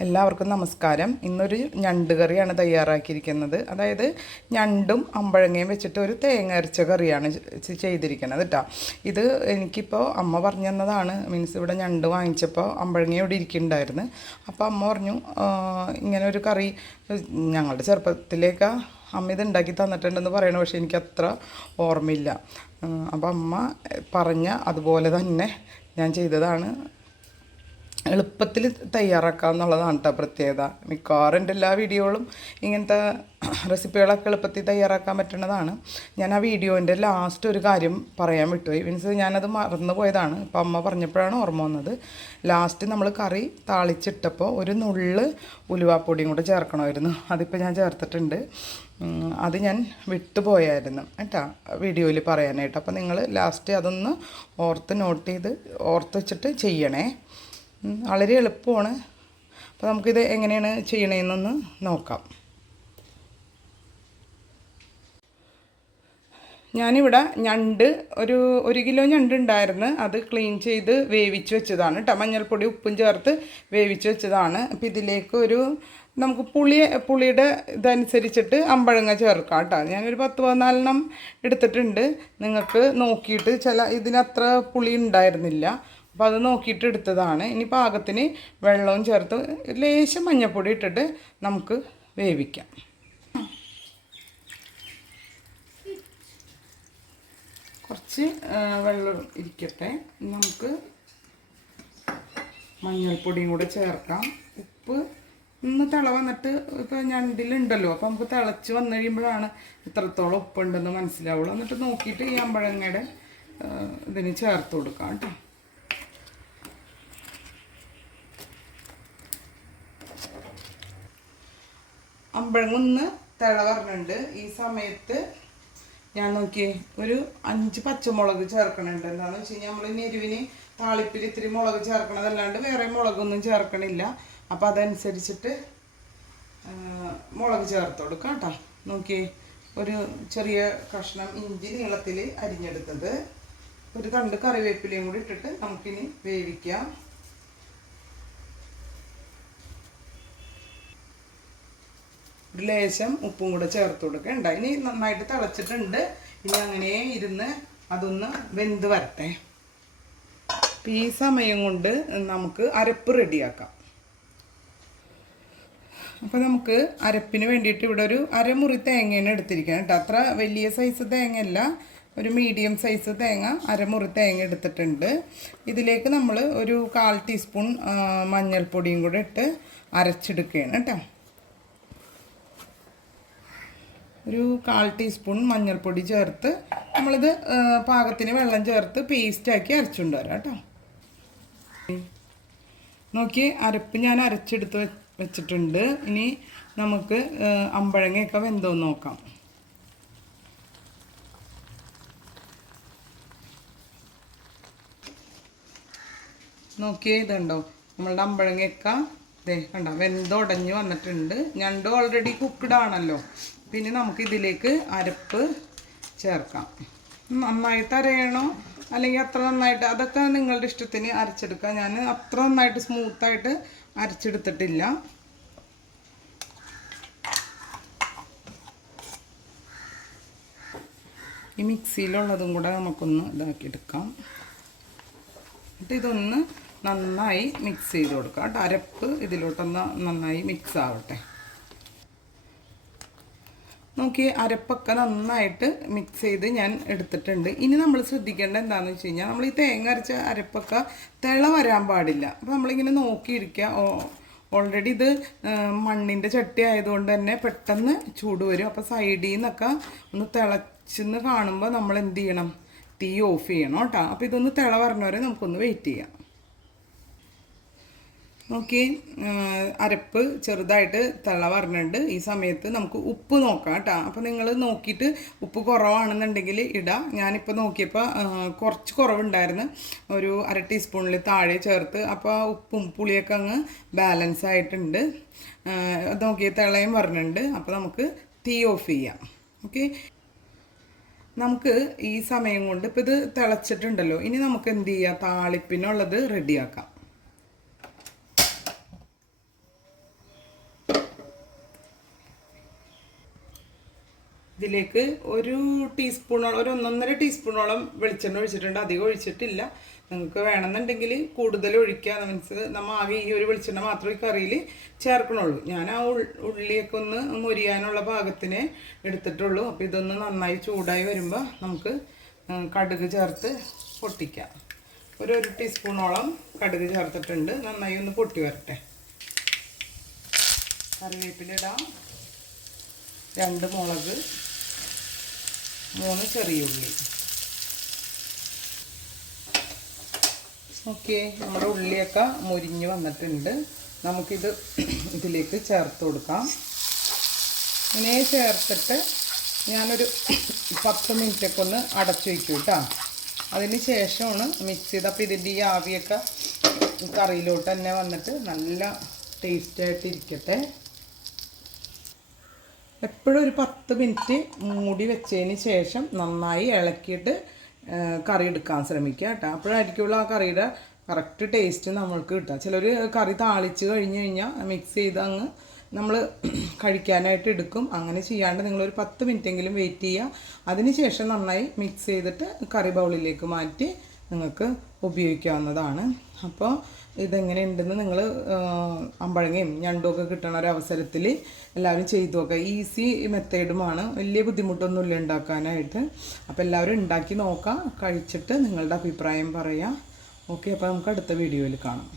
എല്ലാവർക്കും നമസ്കാരം. ഇന്നൊരു ഞണ്ട് കറിയാണ് തയ്യാറാക്കിയിരിക്കുന്നത്. അതായത് ഞണ്ടും അമ്പഴങ്ങയും വെച്ചിട്ട് ഒരു തേങ്ങ അരച്ച കറിയാണ് ചെയ്തിരിക്കുന്നത് കേട്ടോ ഇത് എനിക്കിപ്പോൾ അമ്മ പറഞ്ഞു തന്നതാണ്. മീൻസ് ഇവിടെ ഞണ്ട് വാങ്ങിച്ചപ്പോൾ അമ്പഴങ്ങ ഇവിടെ ഇരിക്കുന്നുണ്ടായിരുന്നു. അപ്പോൾ അമ്മ പറഞ്ഞു "ആ, ഇങ്ങനെ ഒരു കറി ഞങ്ങളുടെ ചെറുപ്പത്തിലേക്ക് അമ്മ ഇത് ഉണ്ടാക്കി തന്നിട്ടുണ്ടെന്ന് പറയണു. പക്ഷേ അത്ര ഓർമ്മയില്ല. അപ്പോൾ അമ്മ പറഞ്ഞ അതുപോലെ തന്നെ ഞാൻ ചെയ്തതാണ്. എളുപ്പത്തിൽ തയ്യാറാക്കാം എന്നുള്ളതാണ് കേട്ടോ പ്രത്യേകത. മിക്കവാറും എന്റെ എല്ലാ വീഡിയോകളും ഇങ്ങനത്തെ റെസിപ്പികളൊക്കെ എളുപ്പത്തിൽ തയ്യാറാക്കാൻ പറ്റുന്നതാണ്. ഞാൻ ആ വീഡിയോന്റെ ലാസ്റ്റ് ഒരു കാര്യം പറയാൻ വിട്ടുപോയി. മീൻസ് ഞാനത് മറന്നു പോയതാണ്. ഇപ്പം അമ്മ പറഞ്ഞപ്പോഴാണ് ഓർമ്മ വന്നത്. ലാസ്റ്റ് നമ്മൾ കറി താളിച്ചിട്ടപ്പോൾ ഒരു നുള്ള് ഉലുവാപ്പൊടിയും കൂടെ ചേർക്കണമായിരുന്നു. അതിപ്പോൾ ഞാൻ ചേർത്തിട്ടുണ്ട്. അത് ഞാൻ വിട്ടുപോയായിരുന്നു കേട്ടാ വീഡിയോയിൽ പറയാനായിട്ട്. അപ്പോൾ നിങ്ങൾ ലാസ്റ്റ് അതൊന്ന് ഓർത്ത് നോട്ട് ചെയ്ത് ഓർത്ത് വെച്ചിട്ട് ചെയ്യണേ. വളരെ എളുപ്പമാണ്. അപ്പോൾ നമുക്കിത് എങ്ങനെയാണ് ചെയ്യണതെന്നൊന്ന് നോക്കാം. ഞാനിവിടെ ഞണ്ട് ഒരു ഒരു കിലോ ഞണ്ട് ഉണ്ടായിരുന്നു അത് ക്ലീൻ ചെയ്ത് വേവിച്ച് വെച്ചതാണ് കേട്ടോ മഞ്ഞൾപ്പൊടി ഉപ്പും ചേർത്ത് വേവിച്ച് വെച്ചതാണ്. അപ്പോൾ ഇതിലേക്ക് ഒരു നമുക്ക് പുളി പുളിയുടെ ഇതനുസരിച്ചിട്ട് അമ്പഴങ്ങ ചേർക്കാം കേട്ടോ ഞാനൊരു പത്ത് പതിനാലെണ്ണം എടുത്തിട്ടുണ്ട്. നിങ്ങൾക്ക് നോക്കിയിട്ട് ചില ഇതിനത്ര പുളി ഉണ്ടായിരുന്നില്ല. അപ്പോൾ അത് നോക്കിയിട്ട് എടുത്തതാണ്. ഇനി പാകത്തിന് വെള്ളവും ചേർത്ത് ലേശം മഞ്ഞൾപ്പൊടി ഇട്ടിട്ട് നമുക്ക് വേവിക്കാം. കുറച്ച് വെള്ളം ഇരിക്കട്ടെ. നമുക്ക് മഞ്ഞൾപ്പൊടിയും കൂടെ ചേർക്കാം. ഉപ്പ് ഇന്ന് തിള വന്നിട്ട് ഇപ്പോൾ ഞണ്ടിലുണ്ടല്ലോ. അപ്പോൾ നമുക്ക് തിളച്ച് വന്നു കഴിയുമ്പോഴാണ് ഇത്രത്തോളം ഉപ്പുണ്ടെന്ന് മനസ്സിലാവുള്ളൂ. എന്നിട്ട് നോക്കിയിട്ട് ഈ അമ്പഴങ്ങയുടെ ഇതിന് ചേർത്ത് കൊടുക്കാം കേട്ടോ. അമ്പഴങ്ങ ഒന്ന് തിള പറഞ്ഞിട്ടുണ്ട് ഈ സമയത്ത് ഞാൻ നോക്കിയേ ഒരു അഞ്ച് പച്ചമുളക് ചേർക്കണുണ്ട്. എന്താണെന്ന് വെച്ച് കഴിഞ്ഞാൽ നമ്മൾ നെരുവിന് താളിപ്പിൽ ഇത്തിരി മുളക് ചേർക്കണതല്ലാണ്ട് വേറെ മുളകൊന്നും ചേർക്കണില്ല. അപ്പോൾ അതനുസരിച്ചിട്ട് മുളക് ചേർത്ത് കൊടുക്കാം കേട്ടോ. നോക്കിയേ ഒരു ചെറിയ കഷ്ണം ഇഞ്ചി നീളത്തിൽ അരിഞ്ഞെടുത്തത്. ഒരു തണ്ട് കറിവേപ്പിലയും കൂടി ഇട്ടിട്ട് നമുക്കിനി വേവിക്കാം. ലേശം ഉപ്പും കൂടെ ചേർത്ത് കൊടുക്കണ്ട. ഇനി നന്നായിട്ട് തിളച്ചിട്ടുണ്ട്. ഇനി അങ്ങനെ ഇരുന്ന് അതൊന്ന് വെന്ത് വരട്ടെ. അപ്പം ഈ സമയം കൊണ്ട് നമുക്ക് അരപ്പ് റെഡിയാക്കാം. അപ്പോൾ നമുക്ക് അരപ്പിന് വേണ്ടിയിട്ട് ഇവിടെ ഒരു അരമുറി തേങ്ങയാണ് എടുത്തിരിക്കുന്നത് കേട്ടോ. അത്ര വലിയ സൈസ് തേങ്ങയല്ല. ഒരു മീഡിയം സൈസ് തേങ്ങ അരമുറി തേങ്ങ എടുത്തിട്ടുണ്ട്. ഇതിലേക്ക് നമ്മൾ ഒരു കാൽ ടീസ്പൂൺ മഞ്ഞൾപ്പൊടിയും കൂടെ ഇട്ട് അരച്ചെടുക്കുകയാണ് കേട്ടോ. ഒരു കാൽ ടീസ്പൂൺ മഞ്ഞൾപ്പൊടി ചേർത്ത് നമ്മളിത് പാകത്തിന് വെള്ളം ചേർത്ത് പേസ്റ്റാക്കി അരച്ചുകൊണ്ട് വരാം കേട്ടോ. നോക്കി അരപ്പ് ഞാൻ അരച്ചെടുത്ത് വെച്ചിട്ടുണ്ട്. ഇനി നമുക്ക് അമ്പഴങ്ങയൊക്കെ വെന്തോ നോക്കാം. നോക്കിയേ ഇതുണ്ടോ? നമ്മളുടെ അമ്പഴങ്ങയൊക്കെ ദേ കണ്ടോ വെന്തുടഞ്ഞ് വന്നിട്ടുണ്ട്. ഞണ്ടും ഓൾറെഡി കുക്ക്ഡ് ആണല്ലോ. പിന്നെ നമുക്ക് ഇതിലേക്ക് അരപ്പ് ചേർക്കാം. നന്നായിട്ട് അരയണോ? അല്ലെങ്കിൽ അത്ര നന്നായിട്ട് അതൊക്കെ നിങ്ങളുടെ ഇഷ്ടത്തിന് അരച്ചെടുക്കാം. ഞാൻ അത്ര നന്നായിട്ട് സ്മൂത്തായിട്ട് അരച്ചെടുത്തിട്ടില്ല. ഈ മിക്സിയിലുള്ളതും കൂടെ നമുക്കൊന്ന് ഇതാക്കിയെടുക്കാം. എന്നിട്ട് ഇതൊന്ന് നന്നായി മിക്സ് ചെയ്ത് കൊടുക്കാം. കേട്ടോ അരപ്പ് ഇതിലോട്ടൊന്ന് നന്നായി മിക്സ് ആവട്ടെ. നോക്കി അരപ്പൊക്കെ നന്നായിട്ട് മിക്സ് ചെയ്ത് ഞാൻ എടുത്തിട്ടുണ്ട്. ഇനി നമ്മൾ ശ്രദ്ധിക്കേണ്ടത് എന്താണെന്ന് വെച്ച് കഴിഞ്ഞാൽ നമ്മൾ ഈ തേങ്ങ അരച്ച അരപ്പൊക്കെ തിള വരാൻ പാടില്ല. അപ്പോൾ നമ്മളിങ്ങനെ നോക്കിയിരിക്കുക ഓൾറെഡി ഇത് മണ്ണിന്റെ ചട്ടി ആയതുകൊണ്ട് തന്നെ പെട്ടെന്ന് ചൂട് വരും. അപ്പോൾ സൈഡിൽ നിന്നൊക്കെ ഒന്ന് തിളച്ചെന്ന് കാണുമ്പോൾ നമ്മൾ എന്ത് ചെയ്യണം? തീ ഓഫ് ചെയ്യണം കേട്ടോ. അപ്പോൾ ഇതൊന്ന് തിള പറഞ്ഞവരെ നമുക്കൊന്ന് വെയിറ്റ് ചെയ്യാം. നോക്കി അരപ്പ് ചെറുതായിട്ട് തിള പറഞ്ഞിട്ടുണ്ട് ഈ സമയത്ത് നമുക്ക് ഉപ്പ് നോക്കാം കേട്ടോ. അപ്പോൾ നിങ്ങൾ നോക്കിയിട്ട് ഉപ്പ് കുറവാണെന്നുണ്ടെങ്കിൽ ഇടാം. ഞാനിപ്പോൾ നോക്കിയപ്പോൾ കുറച്ച് കുറവുണ്ടായിരുന്നു. ഒരു അര ടീസ്പൂണിൽ താഴെ ചേർത്ത്. അപ്പോൾ ഉപ്പും പുളിയൊക്കെ അങ്ങ് ബാലൻസ് ആയിട്ടുണ്ട്. അത് നോക്കിയ തിളയും പറഞ്ഞിട്ടുണ്ട് അപ്പോൾ നമുക്ക് തീ ഓഫ് ചെയ്യാം. ഓക്കെ? നമുക്ക് ഈ സമയം കൊണ്ട് ഇപ്പോൾ ഇത് തിളച്ചിട്ടുണ്ടല്ലോ. ഇനി നമുക്ക് എന്ത് ചെയ്യാം? താളിപ്പിനുള്ളത് റെഡിയാക്കാം. ഇതിലേക്ക് ഒരു ടീസ്പൂണോളം ഒരു ഒന്നൊന്നര ടീസ്പൂണോളം വെളിച്ചെണ്ണ ഒഴിച്ചിട്ടുണ്ട്. അധികം ഒഴിച്ചിട്ടില്ല. നിങ്ങൾക്ക് വേണമെന്നുണ്ടെങ്കിൽ കൂടുതൽ ഒഴിക്കുക മീൻസ് നമ്മൾ ആകെ ഈ ഒരു വെളിച്ചെണ്ണ മാത്രമേ കറിയിൽ ചേർക്കണുള്ളൂ. ഞാൻ ആ ഉള്ളിയൊക്കെ ഒന്ന് മൊരിയാനുള്ള ഭാഗത്തിനെ എടുത്തിട്ടുള്ളൂ. അപ്പോൾ ഇതൊന്ന് നന്നായി ചൂടായി വരുമ്പോൾ നമുക്ക് കടുക് ചേർത്ത് പൊട്ടിക്കാം. ഒരു ഒരു ടീസ്പൂണോളം കടുക് ചേർത്തിട്ടുണ്ട്. നന്നായി ഒന്ന് പൊട്ടി വരട്ടെ. കറിവേപ്പില ഇടാം. രണ്ട് മുളക് മൂന്ന് ചെറിയ ഉള്ളി. ഓക്കെ നമ്മുടെ ഉള്ളിയൊക്കെ മുരിഞ്ഞ് വന്നിട്ടുണ്ട്. നമുക്കിത് ഇതിലേക്ക് ചേർത്ത് കൊടുക്കാം. ഇങ്ങനെ ചേർത്തിട്ട് ഞാനൊരു പത്ത് മിനിറ്റൊക്കെ ഒന്ന് അടച്ചു വയ്ക്കും കേട്ടോ. അതിന് ശേഷമാണ് മിക്സ് ചെയ്ത്. അപ്പോൾ ഇതിന്റെ ഈ ആവിയൊക്കെ കറിയിലോട്ട് തന്നെ വന്നിട്ട് നല്ല ടേസ്റ്റായിട്ട് ഇരിക്കട്ടെ എപ്പോഴും ഒരു പത്ത് മിനിറ്റ് മൂടി വെച്ചതിന് ശേഷം നന്നായി ഇളക്കിയിട്ട് കറി എടുക്കാൻ ശ്രമിക്കുക കേട്ടോ. അപ്പോഴായിരിക്കുള്ള ആ കറിയുടെ കറക്റ്റ് ടേസ്റ്റ് നമ്മൾക്ക് കിട്ടുക. ചിലർ കറി താളിച്ച് കഴിഞ്ഞ് കഴിഞ്ഞാൽ മിക്സ് ചെയ്ത് അങ്ങ് നമ്മൾ കഴിക്കാനായിട്ട് എടുക്കും. അങ്ങനെ ചെയ്യാണ്ട് നിങ്ങളൊരു പത്ത് മിനിറ്റെങ്കിലും വെയിറ്റ് ചെയ്യുക. അതിന് ശേഷം നന്നായി മിക്സ് ചെയ്തിട്ട് കറി ബൗളിലേക്ക് മാറ്റി നിങ്ങൾക്ക് ഉപയോഗിക്കാവുന്നതാണ്. അപ്പോൾ ഇതെങ്ങനെ ഉണ്ടെന്ന് നിങ്ങൾ അമ്പഴങ്ങയും ഞണ്ടും ഒക്കെ കിട്ടണ ഒരു അവസരത്തിൽ എല്ലാവരും ചെയ്തു നോക്കുക. ഈസി മെത്തേഡുമാണ്. വലിയ ബുദ്ധിമുട്ടൊന്നുമില്ല ഉണ്ടാക്കാനായിട്ട്. അപ്പോൾ എല്ലാവരും ഉണ്ടാക്കി നോക്കുക. കഴിച്ചിട്ട് നിങ്ങളുടെ അഭിപ്രായം പറയാം ഓക്കെ അപ്പോൾ നമുക്ക് അടുത്ത വീഡിയോയിൽ കാണാം.